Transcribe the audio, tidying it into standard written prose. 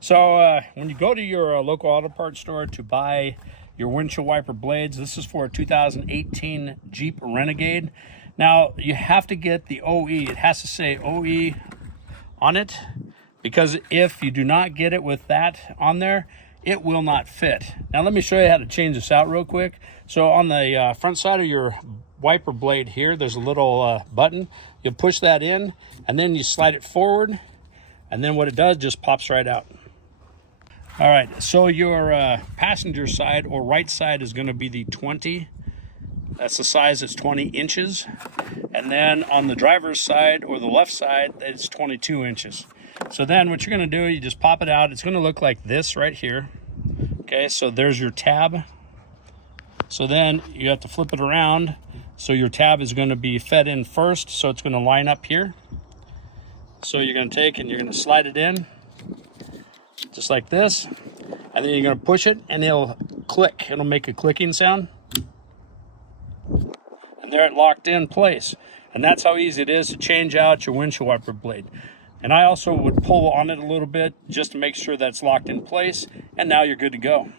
So when you go to your local auto parts store to buy your windshield wiper blades, this is for a 2018 Jeep Renegade. Now you have to get the OE. It has to say OE on it, because if you do not get it with that on there, it will not fit. Now let me show you how to change this out real quick. So on the front side of your wiper blade here, there's a little button. You'll push that in and then you slide it forward, and then what it does just pops right out. All right, so your passenger side or right side is going to be the 20. That's the size, it's 20 inches. And then on the driver's side or the left side, it's 22 inches. So then what you're going to do, you just pop it out. It's going to look like this right here. Okay, so there's your tab. So then you have to flip it around. So your tab is going to be fed in first, so it's going to line up here. So you're going to take and you're going to slide it in, just like this. And then you're going to push it and it'll click. It'll make a clicking sound. And there it locked in place. And that's how easy it is to change out your windshield wiper blade. And I also would pull on it a little bit just to make sure that's locked in place. And now you're good to go.